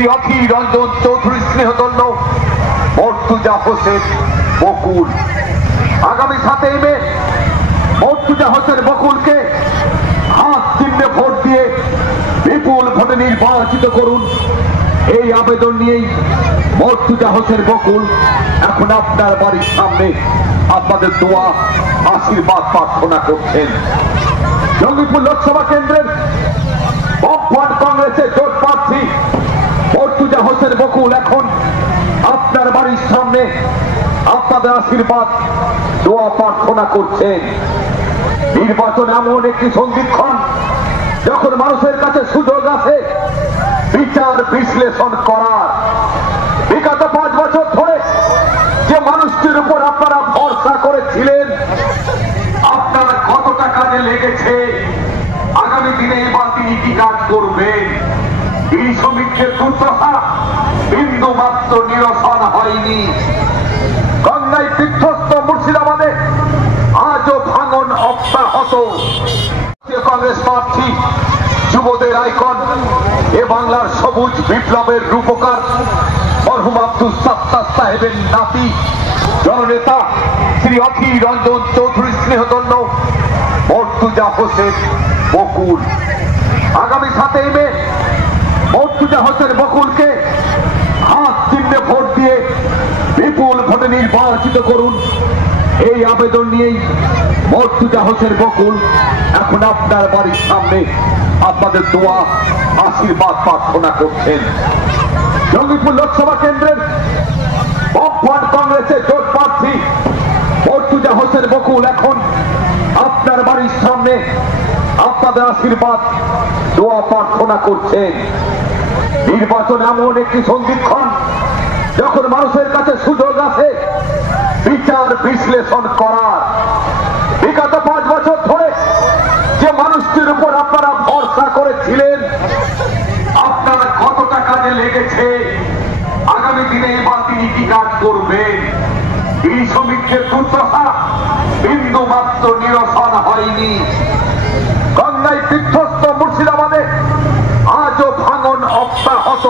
শ্রী অধীর রঞ্জন চৌধুরী স্নেহধন্য মর্তুজা হোসেন বকুল। আগামী 7 মে মর্তুজা হোসেন বকুলকে হাত চিহ্নে ভোট দিয়ে বিপুল ভোটে নির্বাচিত করুন। এই আবেদন নিয়েই মর্তুজা হোসেন বকুল এখন আপনার বাড়ির সামনে আপনাদের দোয়া আশীর্বাদ প্রার্থনা করছেন। জঙ্গিপুর লোকসভা কেন্দ্রের বামফ্রন্ট কংগ্রেসের জোট প্রার্থী মর্তুজা হোসেন বকুল এখন আপনার বাড়ির সামনে আপনাদের আশীর্বাদ দোয়া প্রার্থনা করছেন। নির্বাচন এমন একটি সন্ধিক্ষণ যখন মানুষের কাছে সুযোগ আছে বিচার বিশ্লেষণ করার। বিগত 5 বছর ধরে যে মানুষটির উপর আপনারা ভরসা করেছিলেন, আপনার কতটা কাজে লেগেছে, আগামী দিনে এবার তিনি কি কাজ করবেন, এই শ্রমিকদের দুর্দশা বিন্দু মাত্র নিরসন হয়নি। গঙ্গায় বিধ্বস্ত মুর্শিদাবাদে আজও ভাঙন অব্যাহত। কংগ্রেস প্রার্থী যুবদের আইকন এ বাংলার সবুজ বিপ্লবের রূপকার মরহুম আব্দুল সাত্তার সাহেবের নাতি জননেতা শ্রী অধীর রঞ্জন চৌধুরী স্নেহধন্য মর্তুজা হোসেন বকুল। আগামী 7 মে মর্তুজা হোসেন বকুলকে হাত চিহ্নে ভোট দিয়ে বিপুল ভোটে নির্বাচিত করুন। এই আবেদন নিয়েই মর্তুজা হোসেন বকুল এখন আপনার বাড়ির সামনে আপনাদের দোয়া আশীর্বাদ প্রার্থনা করছেন। জঙ্গিপুর লোকসভা কেন্দ্রের বামফ্রন্ট কংগ্রেসের জোট প্রার্থী মর্তুজা হোসেন বকুল এখন আপনার বাড়ির সামনে আপনাদের আশীর্বাদ দোয়া প্রার্থনা করছেন। নির্বাচন এমন একটি সন্ধিক্ষণ যখন মানুষের কাছে সুযোগ আছে বিচার বিশ্লেষণ করার। বিগত 5 বছর ধরে যে মানুষটির উপর আপনারা ভরসা করেছিলেন, আপনার কতটা কাজে লেগেছে, আগামী দিনে এবার তিনি কি কাজ করবেন, এই শ্রমিকদের দুর্দশা বিন্দু মাত্র নিরসন হয়নি। গঙ্গায় বিধ্বস্ত মুর্শিদাবাদে আজও ভাঙন অব্যাহত।